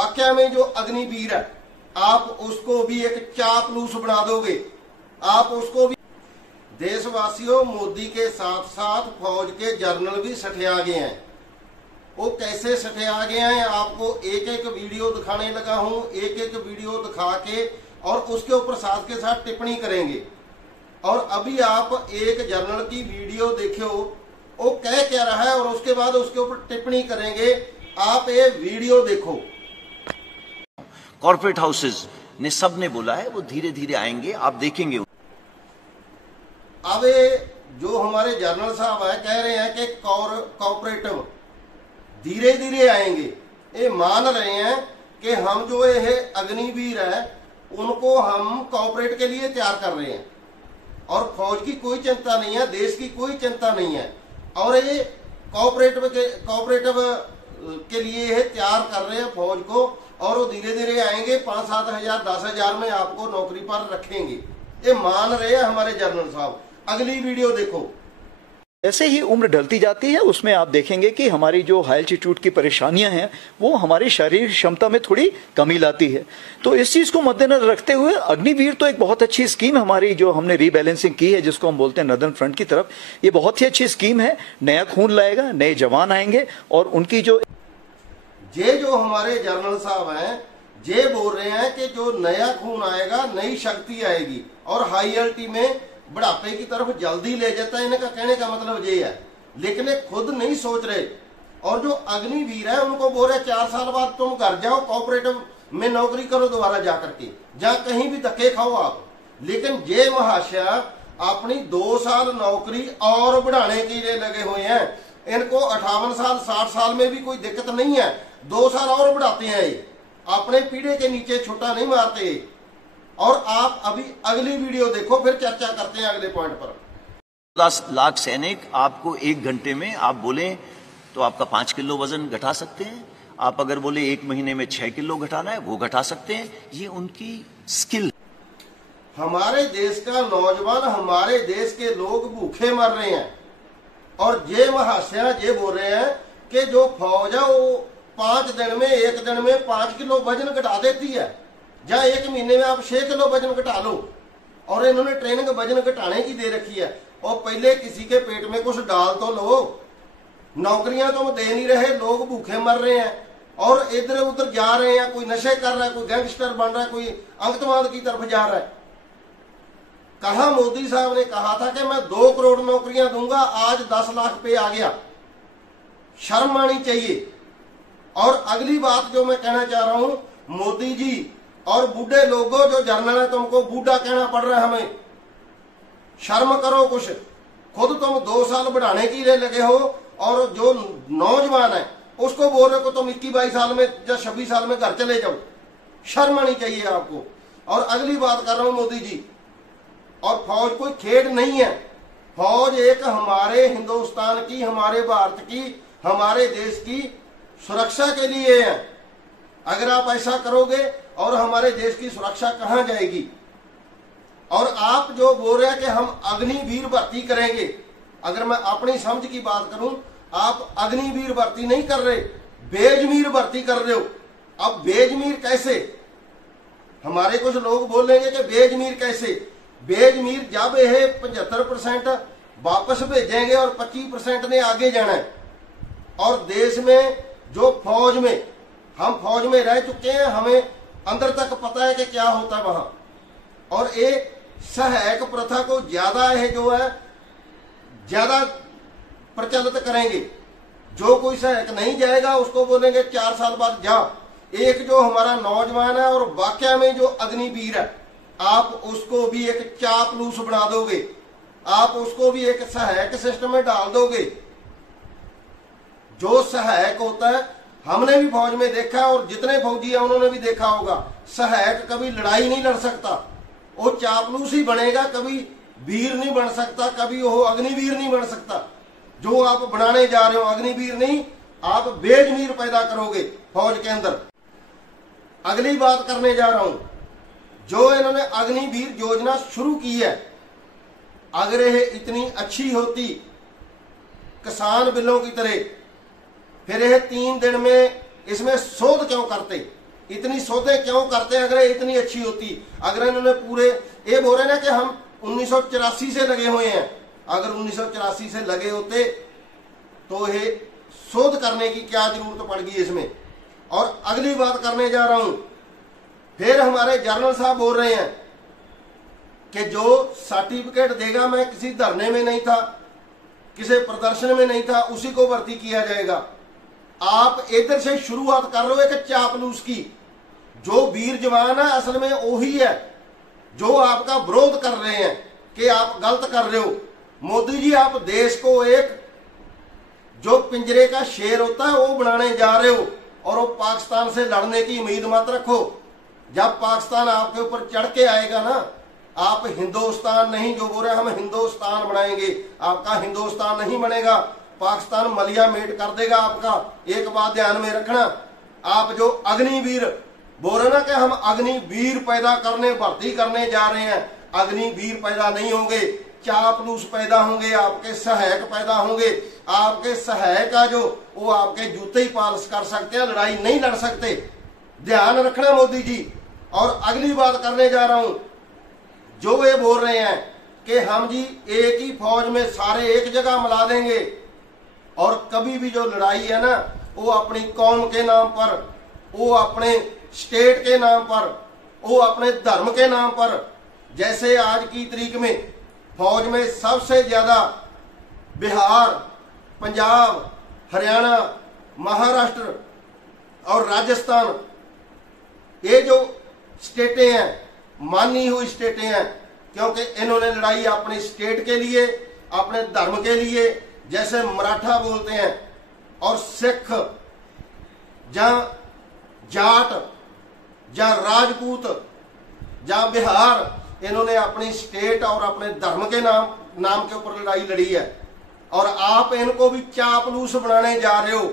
वाकया में जो अग्निवीर है आप उसको भी एक चापलूस बना दोगे, आप उसको भी। देशवासियों, मोदी के साथ साथ फौज के जर्नल भी सठे आ गए हैं। वो कैसे सठे आ गए हैं आपको एक एक वीडियो दिखाने लगा हूं, एक एक वीडियो दिखा के और उसके ऊपर साथ के साथ टिप्पणी करेंगे। और अभी आप एक जर्नल की वीडियो देखियो, वो कह क्या रहा है और उसके बाद उसके ऊपर टिप्पणी करेंगे। आप ये वीडियो देखो। कॉर्पोरेट हाउसेज ने सब ने बोला है वो धीरे धीरे आएंगे, आप देखेंगे। अब जो हमारे जर्नल साहब है कह रहे हैं कि कॉर्पोरेटिव धीरे धीरे आएंगे। ये मान रहे हैं कि हम जो ये अग्निवीर है उनको हम कॉर्पोरेट के लिए तैयार कर रहे हैं और फौज की कोई चिंता नहीं है, देश की कोई चिंता नहीं है। और ये कॉर्पोरेटिव के लिए ये तैयार कर रहे हैं फौज को और वो धीरे धीरे आएंगे, 5-7 हजार 10 हजार में आपको नौकरी पर रखेंगे। ये मान रहे हैं हमारे जर्नल साहब। अगली वीडियो देखो। जैसे ही उम्र ढलती जाती है उसमें आप देखेंगे कि हमारी जो हाई एल्टीट्यूड की परेशानियां हैं वो हमारी शारीरिक क्षमता में थोड़ी कमी लाती है। तो इस चीज को मद्देनजर रखते हुए अग्निवीर तो एक बहुत अच्छी स्कीम हमारी जो हमने रीबैलेंसिंग की है, जिसको हम बोलते हैं नदर्न फ्रंट की तरफ, ये बहुत ही अच्छी स्कीम है। नया खून लाएगा, नए जवान आएंगे और उनकी जो हमारे जर्नल साहब हैं ये बोल रहे हैं कि जो नया खून आएगा, नई शक्ति आएगी और हाई एल्टी में बुढ़ापे की तरफ जल्दी ले जाता है। इनका कहने का मतलब ये है, लेकिन ये खुद नहीं सोच रहे। और जो अग्निवीर है उनको बोल रहे 4 साल बाद तुम घर जाओ, कॉर्पोरेटिव में नौकरी करो दोबारा जाकर के, जहां कहीं भी धक्के खाओ आप। लेकिन ये महाशय अपनी 2 साल नौकरी और बढ़ाने के लिए लगे हुए हैं। इनको 58 साल 60 साल में भी कोई दिक्कत नहीं है, 2 साल और बढ़ाते हैं। ये अपने पीढ़े के नीचे छुट्टा नहीं मारते। और आप अभी अगली वीडियो देखो, फिर चर्चा करते हैं अगले पॉइंट पर। 10 लाख सैनिक आपको 1 घंटे में आप बोले तो आपका 5 किलो वजन घटा सकते हैं। आप अगर बोले 1 महीने में 6 किलो घटाना है वो घटा सकते हैं। ये उनकी स्किल। हमारे देश का नौजवान, हमारे देश के लोग भूखे मर रहे हैं और ये महाशय ये बोल रहे हैं कि जो फौज है वो 5 दिन में 1 दिन में 5 किलो वजन घटा देती है, जहां 1 महीने में आप 6 किलो वजन घटा लो। और इन्होंने ट्रेनिंग वजन घटाने की दे रखी है। और पहले किसी के पेट में कुछ डाल तो लो। नौकरियां तुम दे नहीं रहे, लोग भूखे मर रहे हैं और इधर उधर जा रहे हैं। कोई नशे कर रहा है, कोई गैंगस्टर बन रहा है, कोई आतंकवाद की तरफ जा रहा है। कहा मोदी साहब ने कहा था कि मैं 2 करोड़ नौकरियां दूंगा, आज 10 लाख पे आ गया। शर्म आनी चाहिए। और अगली बात जो मैं कहना चाह रहा हूं, मोदी जी और बूढ़े लोगों जो जर्नल है तुमको बूढ़ा कहना पड़ रहा है, हमें शर्म करो कुछ। खुद तुम 2 साल बढ़ाने के लिए लगे हो और जो नौजवान है उसको बोल रहे हो तुम 21-22 साल में या 26 साल में घर चले जाओ। शर्म आनी चाहिए आपको। और अगली बात कर रहा हूं मोदी जी, और फौज कोई खेड नहीं है। फौज एक हमारे हिंदुस्तान की, हमारे भारत की, हमारे देश की सुरक्षा के लिए है। अगर आप ऐसा करोगे और हमारे देश की सुरक्षा कहां जाएगी। और आप जो बोल रहे हैं कि हम अग्निवीर भर्ती करेंगे, अगर मैं अपनी समझ की बात करूं, आप अग्निवीर भर्ती नहीं कर रहे, बेजमीर भर्ती कर रहे हो। अब बेजमीर कैसे? हमारे कुछ लोग बोलेंगे कि बेजमीर कैसे। बेजमीर जब यह 75% वापस भेजेंगे और 25% ने आगे जाना है। और देश में जो फौज में, हम फौज में रह चुके हैं, हमें अंदर तक पता है कि क्या होता है वहां। और ये सहायक प्रथा को ज्यादा है जो है ज्यादा प्रचलित करेंगे। जो कोई सहायक नहीं जाएगा उसको बोलेंगे 4 साल बाद जा। एक जो हमारा नौजवान है और वाकया में जो अग्निवीर है, आप उसको भी एक चापलूस बना दोगे, आप उसको भी एक सहायक सिस्टम में डाल दोगे। जो सहायक होता है, हमने भी फौज में देखा और जितने फौजी है उन्होंने भी देखा होगा, सहायक कभी लड़ाई नहीं लड़ सकता, वो चापलूस ही बनेगा, कभी वीर नहीं बन सकता, कभी वो अग्निवीर नहीं बन सकता। जो आप बनाने जा रहे हो अग्निवीर नहीं, आप बेजमीर पैदा करोगे फौज के अंदर। अगली बात करने जा रहा हूं, जो इन्होंने अग्निवीर योजना शुरू की है, अगर यह इतनी अच्छी होती किसान बिलों की तरह, फिर यह 3 दिन में इसमें शोध क्यों करते? इतनी सौदे क्यों करते हैं? अगर इतनी अच्छी होती, अगर इन्होंने पूरे, ये बोल रहे ना कि हम 1984 से लगे हुए हैं, अगर 1984 से लगे होते तो ये शोध करने की क्या जरूरत पड़ गई इसमें। और अगली बात करने जा रहा हूं, फिर हमारे जनरल साहब बोल रहे हैं कि जो सर्टिफिकेट देगा, मैं किसी धरने में नहीं था, किसी प्रदर्शन में नहीं था, उसी को भर्ती किया जाएगा। आप इधर से शुरुआत कर रहे हो कि चापलूस की। जो वीर जवान है असल में वही है जो आपका विरोध कर रहे हैं कि आप गलत कर रहे हो। मोदी जी, आप देश को एक जो पिंजरे का शेर होता है वो बनाने जा रहे हो, और वो पाकिस्तान से लड़ने की उम्मीद मत रखो। जब पाकिस्तान आपके ऊपर चढ़ के आएगा ना, आप हिंदुस्तान नहीं, जो बोल रहे हम हिंदुस्तान बनाएंगे, आपका हिंदुस्तान नहीं बनेगा, पाकिस्तान मलिया मेट कर देगा आपका। एक बात ध्यान में रखना, आप जो अग्निवीर बोल रहे ना कि हम अग्निवीर पैदा करने, भर्ती करने जा रहे हैं, अग्निवीर पैदा नहीं होंगे, चापलूस पैदा होंगे, आपके सहायक पैदा होंगे। आपके सहायक का जो वो आपके जूते ही पालिश कर सकते हैं, लड़ाई नहीं लड़ सकते। ध्यान रखना मोदी जी। और अगली बात करने जा रहा हूं, जो ये बोल रहे हैं कि हम जी एक ही फौज में सारे एक जगह मिला देंगे, और कभी भी जो लड़ाई है ना वो अपनी कौम के नाम पर, वो अपने स्टेट के नाम पर, वो अपने धर्म के नाम पर, जैसे आज की तारीख में फौज में सबसे ज्यादा बिहार, पंजाब, हरियाणा, महाराष्ट्र और राजस्थान, ये जो स्टेटें हैं मानी हुई स्टेटें हैं, क्योंकि इन्होंने लड़ाई अपने स्टेट के लिए, अपने धर्म के लिए, जैसे मराठा बोलते हैं, और सिख, जहां जाट, जहां राजपूत, जहां बिहार, इन्होंने अपनी स्टेट और अपने धर्म के नाम के ऊपर लड़ाई लड़ी है। और आप इनको भी चापलूस बनाने जा रहे हो,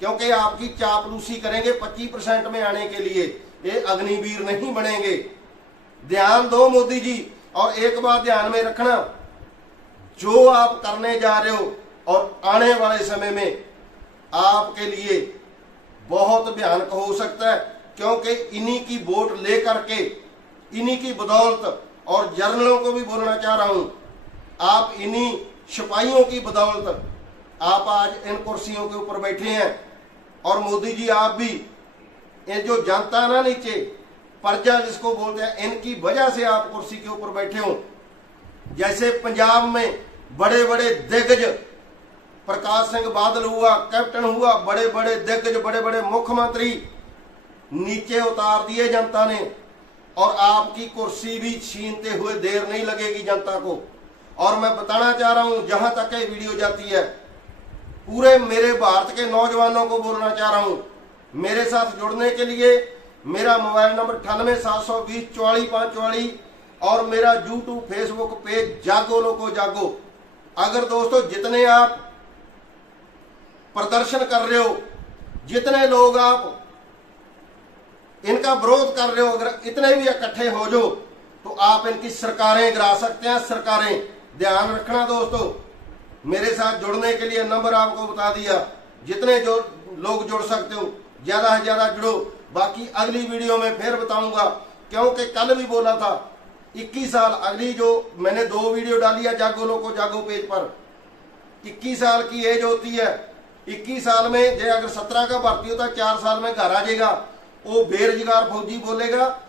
क्योंकि आपकी चापलूसी करेंगे 25% में आने के लिए, ये अग्निवीर नहीं बनेंगे। ध्यान दो मोदी जी। और एक बात ध्यान में रखना, जो आप करने जा रहे हो और आने वाले समय में आपके लिए बहुत भयानक हो सकता है, क्योंकि इन्हीं की वोट लेकर के, इन्हीं की बदौलत, और जर्नलों को भी बोलना चाह रहा हूं, आप इन्हीं सिपाहियों की बदौलत आप आज इन कुर्सियों के ऊपर बैठे हैं। और मोदी जी, आप भी, ये जो जनता ना नीचे, प्रजा जिसको बोलते हैं, इनकी वजह से आप कुर्सी के ऊपर बैठे हो। जैसे पंजाब में बड़े बड़े दिग्गज, प्रकाश सिंह बादल हुआ, कैप्टन हुआ, बड़े बड़े दिग्गज, बड़े बड़े मुख्यमंत्री नीचे उतार दिए जनता ने, और आपकी कुर्सी भी छीनते हुए देर नहीं लगेगी जनता को। और मैं बताना चाह रहा हूं, जहां तक ये वीडियो जाती है, पूरे मेरे भारत के नौजवानों को बोलना चाह रहा हूं, मेरे साथ जुड़ने के लिए मेरा मोबाइल नंबर 9872044544, और मेरा यूट्यूब, फेसबुक पेज जागो लोको जागो। अगर दोस्तों जितने आप प्रदर्शन कर रहे हो, जितने लोग आप इनका विरोध कर रहे हो, अगर इतने भी इकट्ठे हो जो, तो आप इनकी सरकारें गिरा सकते हैं, सरकारें। ध्यान रखना दोस्तों, मेरे साथ जुड़ने के लिए नंबर आपको बता दिया, जितने जो लोग जुड़ सकते हो ज्यादा से ज्यादा जुड़ो। बाकी अगली वीडियो में फिर बताऊंगा, क्योंकि कल भी बोला था 21 साल, अगली जो मैंने 2 वीडियो डाली है जागो लोको जागो पेज पर, 21 साल की एज होती है। 21 साल में जो अगर 17 का भर्ती होता है, 4 साल में घर आ जाएगा, वो बेरोजगार फौजी बोलेगा,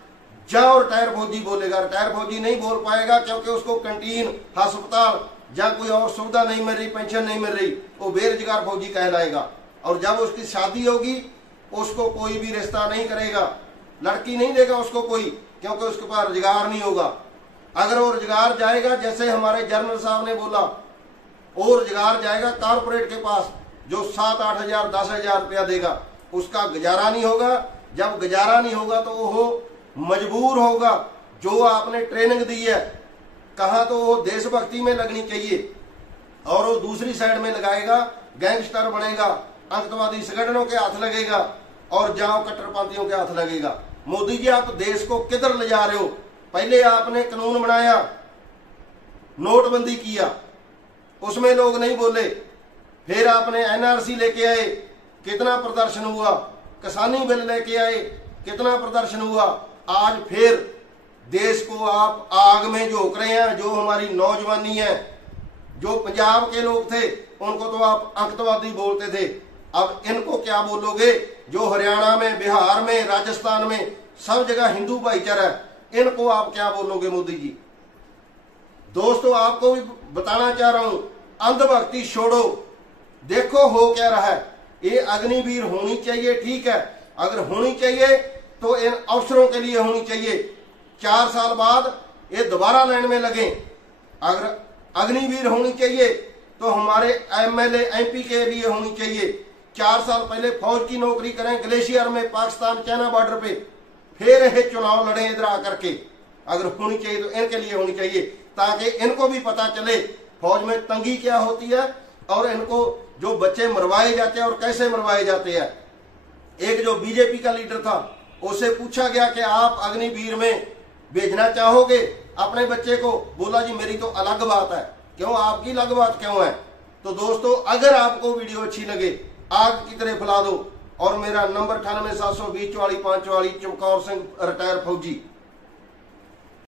जहां रिटायर फौजी बोलेगा। रिटायर फौजी नहीं बोल पाएगा, क्योंकि उसको कैंटीन, अस्पताल, जहां कोई और सुविधा नहीं मिल रही, पेंशन नहीं मिल रही, वो बेरोजगार फौजी कहलाएगा। और जब उसकी शादी होगी, उसको कोई भी रिश्ता नहीं करेगा, लड़की नहीं देगा उसको कोई, क्योंकि उसके पास रोजगार नहीं होगा। अगर वो रोजगार जाएगा, जैसे हमारे जनरल साहब ने बोला, वो रोजगार जाएगा कारपोरेट के पास, जो 7-8 हजार 10 हजार रुपया देगा, उसका गुजारा नहीं होगा। जब गुजारा नहीं होगा तो वो मजबूर होगा, जो आपने ट्रेनिंग दी है, कहा तो वो देशभक्ति में लगनी चाहिए, और वो दूसरी साइड में लगाएगा, गैंगस्टर बनेगा, आतंकवादी संगठनों के हाथ लगेगा, और जाओ कट्टरपंथियों के हाथ लगेगा। मोदी जी, आप देश को किधर ले जा रहे हो? पहले आपने कानून बनाया, नोटबंदी किया, उसमें लोग नहीं बोले, फिर आपने एनआरसी लेके आए, कितना प्रदर्शन हुआ, किसानी बिल लेके आए, कितना प्रदर्शन हुआ। आज फिर देश को आप आग में झोंक रहे हैं। जो हमारी नौजवानी है, जो पंजाब के लोग थे उनको तो आप आतंकवादी बोलते थे, अब इनको क्या बोलोगे? जो हरियाणा में, बिहार में, राजस्थान में सब जगह हिंदू भाईचारा है, इनको आप क्या बोलोगे मोदी जी? दोस्तों, आपको भी बताना चाह रहा हूं, अंधभक्ति छोड़ो, देखो हो क्या रहा है। ये अग्निवीर होनी चाहिए, ठीक है, अगर होनी चाहिए तो इन अफसरों के लिए होनी चाहिए। 4 साल बाद ये दोबारा लाइन में लगे। अगर अग्निवीर होनी चाहिए तो हमारे एमएलए एमपी के लिए होनी चाहिए। 4 साल पहले फौज की नौकरी करें ग्लेशियर में, पाकिस्तान चाइना बॉर्डर पे, फिर ये चुनाव लड़े इधर आकर के। अगर होनी चाहिए तो इनके लिए होनी चाहिए, ताकि इनको भी पता चले फौज में तंगी क्या होती है और इनको जो बच्चे मरवाए जाते हैं और कैसे मरवाए जाते हैं। एक जो बीजेपी का लीडर था, उससे पूछा गया कि आप अग्निवीर में भेजना चाहोगे अपने बच्चे को? बोला जी मेरी तो अलग बात है। क्यों, आपकी अलग बात क्यों है? तो दोस्तों, अगर आपको वीडियो अच्छी लगे आग की तरह फैला दो। और मेरा नंबर 98 720 44 44, चमकौर सिंह, रिटायर फौजी।